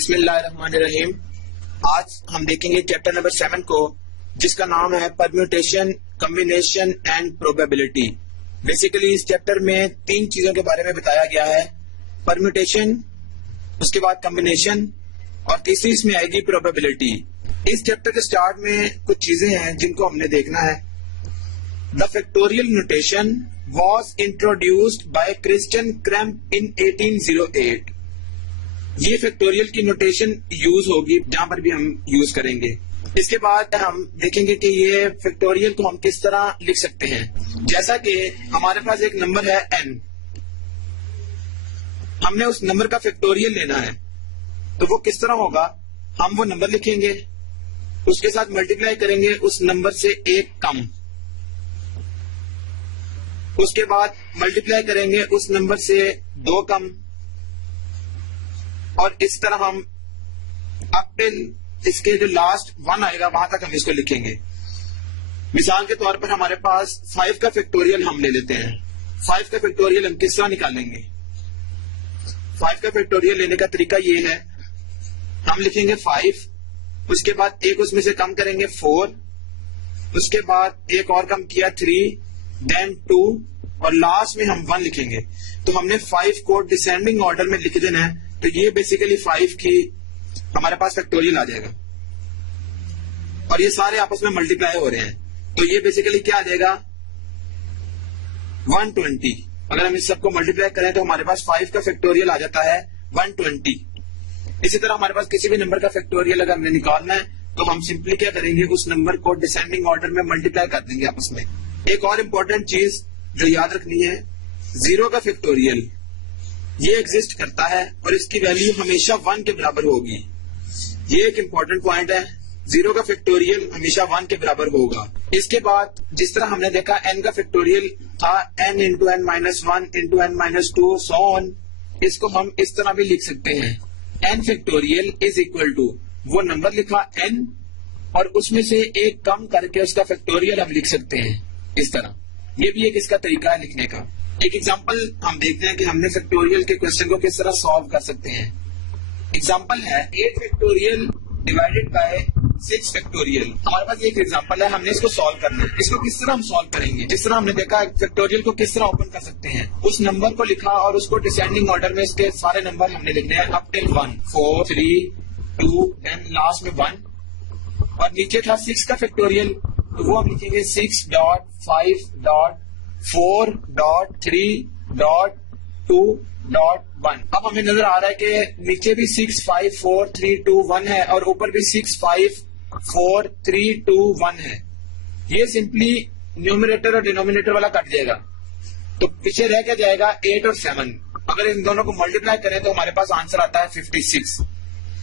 بسم اللہ الرحمن الرحیم. آج ہم دیکھیں گے چیپٹر نمبر 7 کو، جس کا نام ہے permutation, combination and probability. Basically اس چیپٹر میں 3 چیزوں کے بارے میں بتایا گیا ہے: پرمیوٹیشن، اس کے بعد کمبینیشن، اور تیسری اس میں آئے گی پروبیبلٹی. اس چیپٹر کے سٹارٹ میں کچھ چیزیں ہیں جن کو ہم نے دیکھنا ہے. The factorial notation was introduced by Christian Kramp in 1808. یہ فیکٹوریل کی نوٹیشن یوز ہوگی جہاں پر بھی ہم یوز کریں گے. اس کے بعد ہم دیکھیں گے کہ یہ فیکٹوریل کو ہم کس طرح لکھ سکتے ہیں. جیسا کہ ہمارے پاس ایک نمبر ہے n، ہم نے اس نمبر کا فیکٹوریل لینا ہے، تو وہ کس طرح ہوگا؟ ہم وہ نمبر لکھیں گے، اس کے ساتھ ملٹیپلائی کریں گے اس نمبر سے ایک کم، اس کے بعد ملٹیپلائی کریں گے اس نمبر سے 2 کم، اور اس طرح ہم اب ٹل اس کے جو لاسٹ 1 آئے گا وہاں تک ہم اس کو لکھیں گے. مثال کے طور پر ہمارے پاس 5 کا فیکٹوریل ہم لے لیتے ہیں. 5 کا فیکٹوریل ہم کس طرح نکالیں گے؟ 5 کا فیکٹوریل لینے کا طریقہ یہ ہے، ہم لکھیں گے 5، اس کے بعد ایک اس میں سے کم کریں گے 4، اس کے بعد ایک اور کم کیا 3، دین 2، اور لاسٹ میں ہم 1 لکھیں گے. تو ہم نے 5 کو ڈسینڈنگ آرڈر میں لکھ دینا ہے، تو یہ بیسیکلی 5 کی ہمارے پاس فیکٹوریل آ جائے گا، اور یہ سارے آپس میں ملٹیپلائی ہو رہے ہیں. تو یہ بیسیکلی کیا آ جائے گا؟ 120. اگر ہم اس سب کو ملٹیپلائی کریں تو ہمارے پاس 5 کا فیکٹوریل آ جاتا ہے 120. اسی طرح ہمارے پاس کسی بھی نمبر کا فیکٹوریل اگر ہمیں نکالنا ہے تو ہم سمپلی کیا کریں گے؟ اس نمبر کو ڈسینڈنگ آرڈر میں ملٹیپلائی کر دیں گے آپس میں. ایک اور امپورٹنٹ چیز جو یاد رکھنی ہے، 0 کا فیکٹوریل یہ ایگزسٹ کرتا ہے اور اس کی ویلیو ہمیشہ 1 کے برابر ہوگی. یہ ایک امپورٹنٹ پوائنٹ ہے، 0 کا فیکٹوریل ہمیشہ 1 کے برابر ہوگا. اس کے بعد جس طرح ہم نے دیکھا n کا فیکٹوریل تھا n into n minus 1 into n minus 2 so on، اس کو ہم اس طرح بھی لکھ سکتے ہیں، n factorial is equal to وہ نمبر لکھا n اور اس میں سے ایک کم کر کے اس کا فیکٹوریل ہم لکھ سکتے ہیں اس طرح. یہ بھی ایک اس کا طریقہ ہے لکھنے کا. ایک ایگزامپل ہم دیکھتے ہیں کہ ہم نے فیکٹوریل کے کوشچن کو کس طرح سالو کر سکتے ہیں. ایگزامپل ہے 8 فیکٹوریل ڈیوائڈیڈ بائی 6 فیکٹوریل. ہمارے پاس ایک ایگزامپل ہے، ہم نے اس کو سالو کرنا ہے. اس کو کس طرح ہم سالو کریں گے؟ جس طرح ہم نے دیکھا فیکٹوریل کو کس طرح اوپن کر سکتے ہیں، اس نمبر کو لکھا اور اس کو ڈسینڈنگ آرڈر میں اس کے سارے نمبر ہم نے لکھنے ہیں اپ ٹل 1، 4، 3، 2 اینڈ لاسٹ میں 1. اور نیچے تھا 6 کا فیکٹوریل، تو وہ ہم لکھیں گے 6.5.4.3.2.1. اب ہمیں نظر آ رہا ہے کہ نیچے بھی 6 5 4 3 2 1 ہے اور اوپر بھی 6 5 4 3 2 1 ہے. یہ سمپلی نیومریٹر اور ڈینومینیٹر والا کٹ جائے گا، تو پیچھے رہ کے جائے گا 8 اور 7. اگر ان دونوں کو ملٹیپلائی کریں تو ہمارے پاس آنسر آتا ہے 56.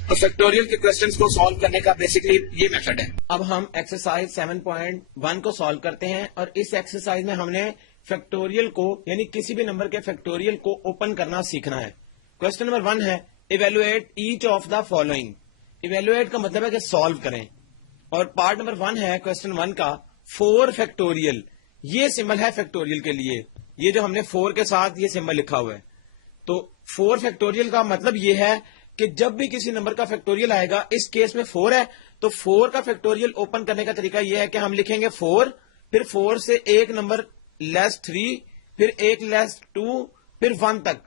تو فیکٹوریل کے کوسچنز کو سالو کرنے کا بیسیکلی یہ میتھڈ ہے. اب ہم ایکسرسائز 7.1 کو سالو کرتے ہیں، اور اس ایکسرسائز میں ہم نے فیکٹوریل کو یعنی کسی بھی نمبر کے فیکٹوریل کو اوپن کرنا سیکھنا ہے. کوسچن نمبر 1 ہے evaluate each of the following. Evaluate کا مطلب ہے کہ سالو کریں، اور پارٹ نمبر 1 ہے کوسچن 1 کا 4 فیکٹوریل. یہ سمبل ہے فیکٹوریل کے لیے، یہ جو ہم نے 4 کے ساتھ یہ سمبل لکھا ہوا ہے. تو 4 فیکٹوریل کا مطلب یہ ہے کہ جب بھی کسی نمبر کا فیکٹوریل آئے گا، اس کیس میں 4 ہے، تو 4 کا فیکٹوریل اوپن کرنے کا طریقہ یہ ہے کہ ہم لکھیں گے 4، پھر 4 سے ایک نمبر لیس 3، پھر ایک لیس 2، پھر 1 تک.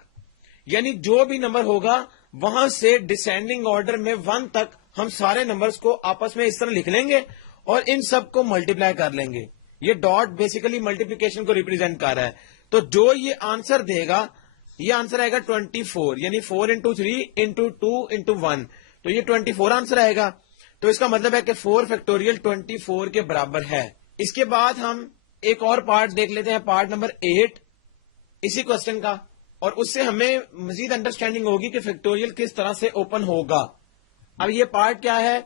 یعنی جو بھی نمبر ہوگا وہاں سے ڈسینڈنگ آرڈر میں 1 تک ہم سارے نمبرز کو آپس میں اس طرح لکھ لیں گے اور ان سب کو ملٹیپلائی کر لیں گے. یہ ڈاٹ بیسیکلی ملٹیپلیکیشن کو ریپرزینٹ کر رہا ہے. تو جو یہ آنسر دے گا، یہ آنسر آئے گا 24، یعنی 4 into 3 into 2 into 1، تو یہ 24 آنسر آئے گا. تو اس کا مطلب ہے کہ 4 فیکٹوریل 24 کے برابر ہے. اس کے بعد ہم ایک اور پارٹ دیکھ لیتے ہیں، پارٹ نمبر 8 اسی کوسچن کا، اور اس سے ہمیں مزید انڈرسٹینڈنگ ہوگی کہ فیکٹوریل کس طرح سے اوپن ہوگا. اب یہ پارٹ کیا ہے؟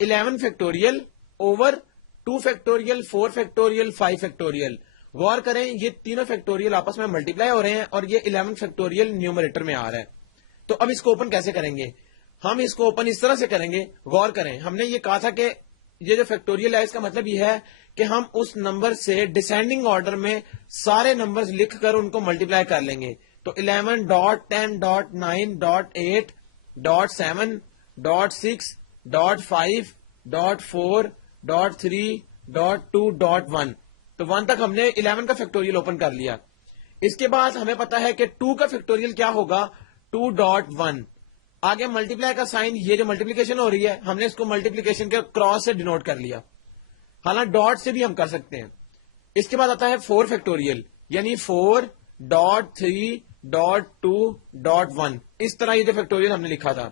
11 factorial over 2 factorial 4 factorial 5 factorial. غور کریں، یہ تینوں فیکٹوریل آپس میں ملٹیپلائی ہو رہے ہیں اور یہ 11 فیکٹوریل نیومریٹر میں آ رہا ہے. تو اب اس کو اوپن کیسے کریں گے؟ ہم اس کو اوپن اس طرح سے کریں گے. غور کریں، ہم نے یہ کہا تھا کہ یہ جو فیکٹوریل ہے اس کا مطلب یہ ہے کہ ہم اس نمبر سے ڈسینڈنگ آرڈر میں سارے نمبرز لکھ کر ان کو ملٹیپلائی کر لیں گے. تو 11.10.9.8 .7.6.5.4.3.2.1. تو 1 تک ہم نے 11 کا فیکٹوریل اوپن کر لیا. اس کے بعد ہمیں پتا ہے کہ 2 کا فیکٹوریل کیا ہوگا 2.1. آگے ملٹیپلائی کا سائن, یہ جو ملٹیپلیکیشن ہو رہی ہے ہم نے اس کو ملٹیپلیکیشن کے کراس سے ڈینوٹ کر لیا, حالانکہ ڈاٹ سے بھی ہم کر سکتے ہیں. اس کے بعد آتا ہے 4 فیکٹوریل, یعنی 4.3.2.1. اس طرح یہ جو فیکٹوریل ہم نے لکھا تھا.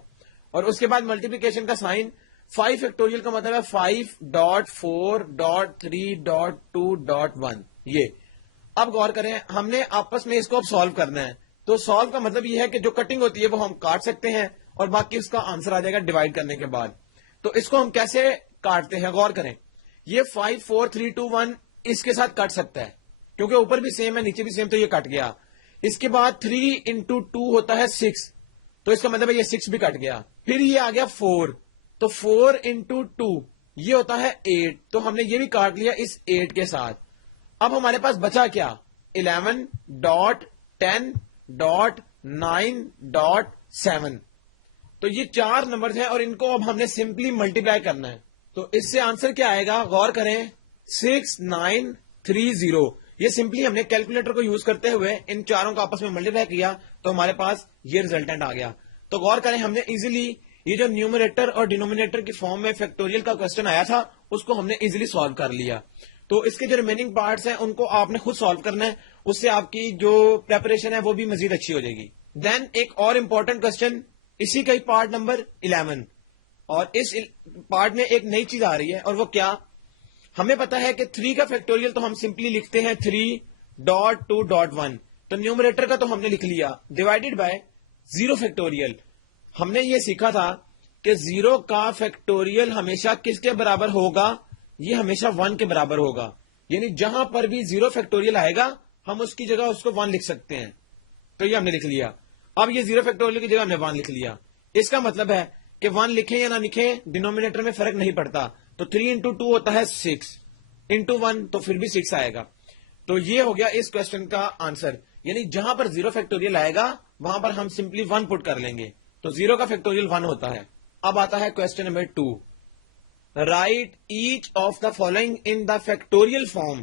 اور اس کے بعد ملٹیپلیکیشن کا سائن 5 فیکٹوریل کا مطلب ہے 5.4.3.2.1. یہ اب غور کریں, ہم نے آپس میں اس کو اب سالو کرنا ہے. تو سالو کا مطلب یہ ہے کہ جو کٹنگ ہوتی ہے وہ ہم کاٹ سکتے ہیں اور باقی اس کا آنسر آ جائے گا ڈیوائڈ کرنے کے بعد. تو اس کو ہم کیسے کاٹتے ہیں غور کریں. یہ 5 4 3 2 1 اس کے ساتھ کٹ سکتا ہے کیونکہ اوپر بھی سیم ہے نیچے بھی سیم, تو یہ کٹ گیا. اس کے بعد 3 into 2 ہوتا ہے 6, تو اس کا مطلب ہے یہ 6 بھی کٹ گیا. پھر یہ آ گیا 4, تو 4 into 2 یہ ہوتا ہے 8, تو ہم نے یہ بھی کاٹ لیا اس 8 کے ساتھ. اب ہمارے پاس بچا کیا 11.10.9.7. تو یہ 4 نمبرز ہیں اور ان کو اب ہم نے سمپلی ملٹیپلائی کرنا ہے. تو اس سے آنسر کیا آئے گا غور کریں 6930. یہ سمپلی ہم نے کیلکولیٹر کو یوز کرتے ہوئے ان چاروں کو آپس میں ملٹیپلائی کیا تو ہمارے پاس یہ ریزلٹنٹ آ گیا. تو غور کریں ہم نے ایزیلی یہ جو نیومریٹر اور ڈینومینیٹر کی فارم میں فیکٹوریل کا کوسچن آیا تھا اس کو ہم نے ایزیلی سالو کر لیا. تو اس کے جو ریمیننگ پارٹس ہیں ان کو آپ نے خود سالو کرنا ہے, اس سے آپ کی جو پریپریشن ہے وہ بھی مزید اچھی ہو جائے گی. دین ایک اور امپورٹنٹ کوسچن اسی کا ہی پارٹ نمبر 11, اور اس پارٹ میں ایک نئی چیز آ رہی ہے اور وہ کیا, ہمیں پتا ہے کہ 3 کا فیکٹوریل تو ہم سمپلی لکھتے ہیں 3.2.1. تو نیومریٹر کا تو ہم نے لکھ لیا ڈیوائڈیڈ بائی 0 فیکٹوریل. ہم نے یہ سیکھا تھا کہ 0 کا فیکٹوریل ہمیشہ کس کے برابر ہوگا, یہ ہمیشہ 1 کے برابر ہوگا. یعنی جہاں پر بھی 0 فیکٹوریل آئے گا ہم اس کی جگہ اس کو 1 لکھ سکتے ہیں. تو یہ ہم نے لکھ لیا. اب یہ 0 فیکٹوریل کی جگہ ہم نے 1 لکھ لیا. اس کا مطلب ہے کہ 1 لکھیں یا نہ لکھیں ڈینومینیٹر میں فرق نہیں پڑتا. تو 3 into 2 ہوتا ہے 6 into 1 تو پھر بھی 6 آئے گا. تو یہ ہو گیا اس کوسچن کا آنسر. یعنی جہاں پر 0 فیکٹوریل آئے گا وہاں پر ہم سمپلی 1 پٹ کر لیں گے. تو 0 کا فیکٹوریل 1 ہوتا ہے. اب آتا ہے question number 2. Right each of the following in the factorial form.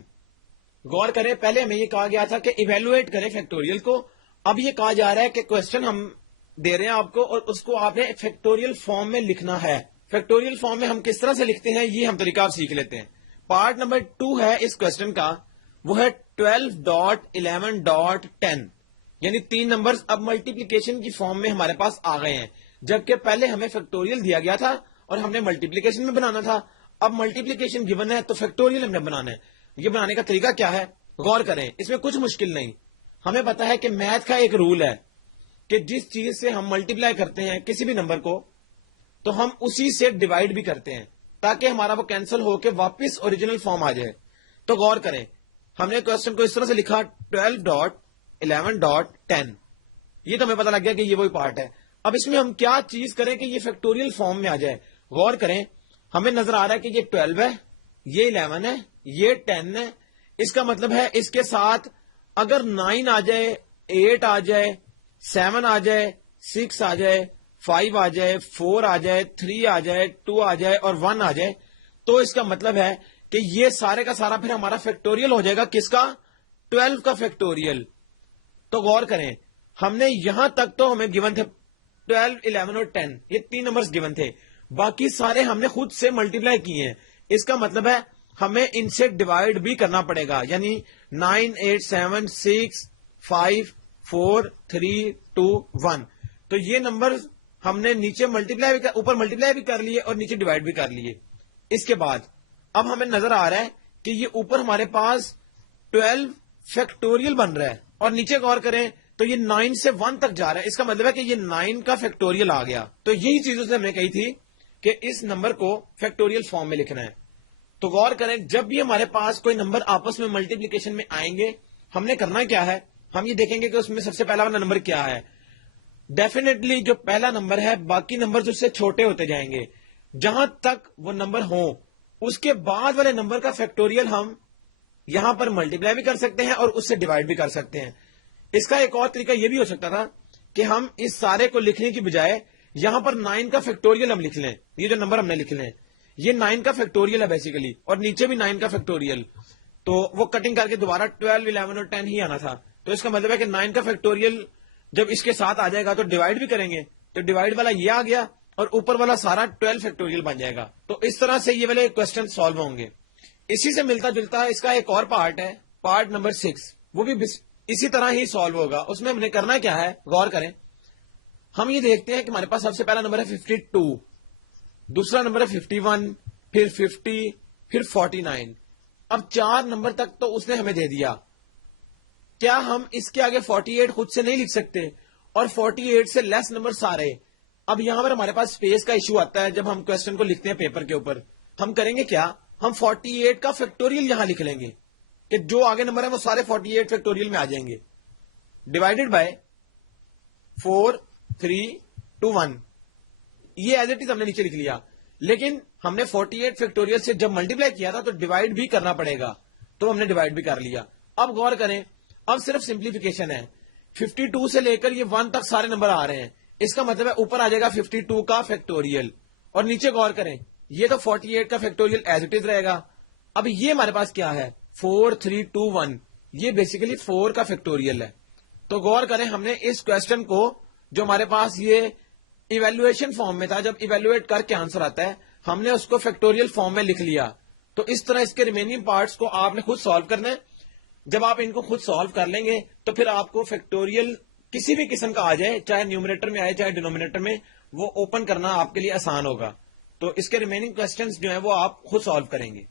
غور کریں پہلے ہمیں یہ کہا گیا تھا کہ ایویلویٹ کریں فیکٹوریل کو. اب یہ کہا جا رہا ہے کہ کوسچن ہم دے رہے ہیں آپ کو اور اس کو آپ نے فیکٹوریل فارم میں لکھنا ہے. فیکٹوریل فارم میں ہم کس طرح سے لکھتے ہیں یہ ہم طریقہ آپ سیکھ لیتے ہیں. پارٹ نمبر 2 ہے اس کوسچن کا, وہ ہے 12.11.10. یعنی 3 نمبرز اب ملٹیپلیکیشن کی فارم میں ہمارے پاس آ گئے ہیں, جبکہ پہلے ہمیں فیکٹوریل دیا گیا تھا اور ہم نے ملٹیپلیکیشن میں بنانا تھا. اب ملٹیپلیکیشن گیون ہے تو فیکٹوریل ہم نے بنانا ہے. یہ بنانے کا طریقہ کیا ہے غور کریں, اس میں کچھ مشکل نہیں. ہمیں پتا ہے کہ میتھ کا ایک رول ہے کہ جس چیز سے ہم ملٹیپلائی کرتے ہیں کسی بھی نمبر کو تو ہم اسی سے ڈیوائڈ بھی کرتے ہیں تاکہ ہمارا وہ کینسل ہو کے واپس اوریجنل فارم آ جائے. تو غور کریں ہم نے کوسچن کو اس طرح سے لکھا 12.11.10. یہ تو ہمیں پتا لگ گیا کہ یہ وہی پارٹ ہے. اب اس میں ہم کیا چیز کریں کہ یہ فیکٹوریل فارم میں آ جائے. غور کریں ہمیں نظر آ رہا ہے کہ یہ 12 ہے, یہ 11 ہے, یہ 10 ہے. اس کا مطلب ہے اس کے ساتھ اگر 9 آ جائے, 8 آ جائے, 7 آ جائے, 6 آ جائے, 5 آ جائے, 4 آ جائے, 3 آ جائے, 2 آ جائے اور 1 آ جائے, تو اس کا مطلب ہے کہ یہ سارے کا سارا پھر ہمارا فیکٹوریل ہو جائے گا. کس کا 12 کا فیکٹوریل. تو غور کریں ہم نے یہاں تک تو ہمیں گیون تھے 12, 11 اور 10, یہ 3 نمبرز گیون تھے. باقی سارے ہم نے خود سے ملٹیپلائی کیے ہیں. اس کا مطلب ہے ہمیں ان سے ڈیوائڈ بھی کرنا پڑے گا. یعنی 9, 8, 7, 6, 5, 4, 3, 2, 1. تو یہ نمبر ہم نے نیچے ملٹیپلائی بھی اوپر ملٹیپلائی بھی کر لیے اور نیچے ڈیوائڈ بھی کر لیے. اس کے بعد اب ہمیں نظر آ رہا ہے کہ یہ اوپر ہمارے پاس 12 فیکٹوریل بن رہا ہے اور نیچے غور کریں تو یہ 9 سے 1 تک جا رہا ہے. اس کا مطلب ہے کہ یہ 9 کا فیکٹوریل آ گیا. تو یہی چیزوں سے ہم نے کہی تھی کہ اس نمبر کو فیکٹوریل فارم میں لکھنا ہے. تو غور کریں جب بھی ہمارے پاس کوئی نمبر آپس میں ملٹیپلیکیشن میں آئیں گے ہم نے کرنا کیا ہے, ہم یہ دیکھیں گے کہ اس میں سب سے پہلا والا نمبر کیا ہے. ڈیفینیٹلی جو پہلا نمبر ہے باقی نمبر اس سے چھوٹے ہوتے جائیں گے جہاں تک وہ نمبر ہوں. اس کے بعد والے نمبر کا فیکٹوریل ہم یہاں پر ملٹیپلائی بھی کر سکتے ہیں اور اس سے ڈیوائڈ بھی کر سکتے ہیں. اس کا ایک اور طریقہ یہ بھی ہو سکتا تھا کہ ہم اس سارے کو لکھنے کی بجائے یہاں پر 9 کا فیکٹوریل ہم لکھ لیں, یہ جو نمبر ہم نے لکھ لیں یہ 9 کا فیکٹوریل ہے بیسیکلی, اور نیچے بھی 9 کا فیکٹوریل, تو وہ کٹنگ کر کے دوبارہ 12, 11 اور 10 ہی آنا تھا. تو اس کا مطلب ہے کہ 9 کا فیکٹوریل جب اس کے ساتھ آ جائے گا تو ڈیوائڈ بھی کریں گے, تو ڈیوائڈ والا یہ آ گیا اور اوپر والا سارا 12 فیکٹوریل بن جائے گا. تو اس طرح سے یہ والے کوسچن سالو ہوں گے. اسی سے ملتا جلتا اس کا ایک اور پارٹ ہے, پارٹ نمبر 6, وہ بھی اسی طرح ہی سالو ہوگا. اس میں ہم نے کرنا کیا ہے, غور کریں. ہم یہ دیکھتے ہیں کہ ہمارے پاس سب سے پہلا نمبر ہے 52, دوسرا نمبر ہے 51, پھر 50, پھر 49. اب 4 نمبر تک تو اس نے ہمیں دے دیا. کیا ہم اس کے آگے 48 خود سے نہیں لکھ سکتے, اور 48 سے لیس نمبر سارے. اب یہاں پر ہمارے پاس اسپیس کا ایشو آتا ہے جب ہم کوسچن کو لکھتے ہیں پیپر کے اوپر. ہم کریں گے کیا, ہم 48 کا فیکٹوریل یہاں لکھ لیں گے کہ جو آگے نمبر ہے وہ سارے 48 فیکٹوریل میں آ جائیں گے, ڈیوائڈیڈ بائی 4, 3, 2, 1. یہ ایز اٹ از ہم نے نیچے لکھ لیا. لیکن ہم نے 48 فیکٹوریل سے جب ملٹیپلائی کیا تھا تو ڈیوائڈ بھی کرنا پڑے گا, تو ہم نے ڈیوائڈ بھی کر لیا. اب غور کریں, اب صرف سمپلیفیکیشن ہے. 52 سے لے کر یہ 1 تک سارے نمبر آ رہے ہیں, اس کا مطلب ہے اوپر آ جائے گا 52 کا فیکٹوریل, اور نیچے غور کریں یہ تو 48 کا فیکٹوریل ایز اٹ از رہے گا. اب یہ ہمارے پاس کیا ہے, 4, 3, 2, 1, یہ بیسیکلی 4 کا فیکٹوریل ہے. تو غور کریں, ہم نے اس کوسچن کو جو ہمارے پاس یہ ایویلویشن فارم میں تھا, جب ایویلویٹ کر کے آنسر آتا ہے ہم نے اس کو فیکٹوریل فارم میں لکھ لیا. تو اس طرح اس کے ریمیننگ پارٹس کو آپ نے خود سالو کرنا ہے. جب آپ ان کو خود سالو کر لیں گے تو پھر آپ کو فیکٹوریل کسی بھی قسم کا آ جائے, چاہے نیومریٹر میں آئے چاہے ڈینومینیٹر میں, وہ اوپن کرنا آپ کے لیے آسان ہوگا. تو اس کے ریمیننگ کوسچنز جو ہیں وہ آپ خود سالو کریں گے.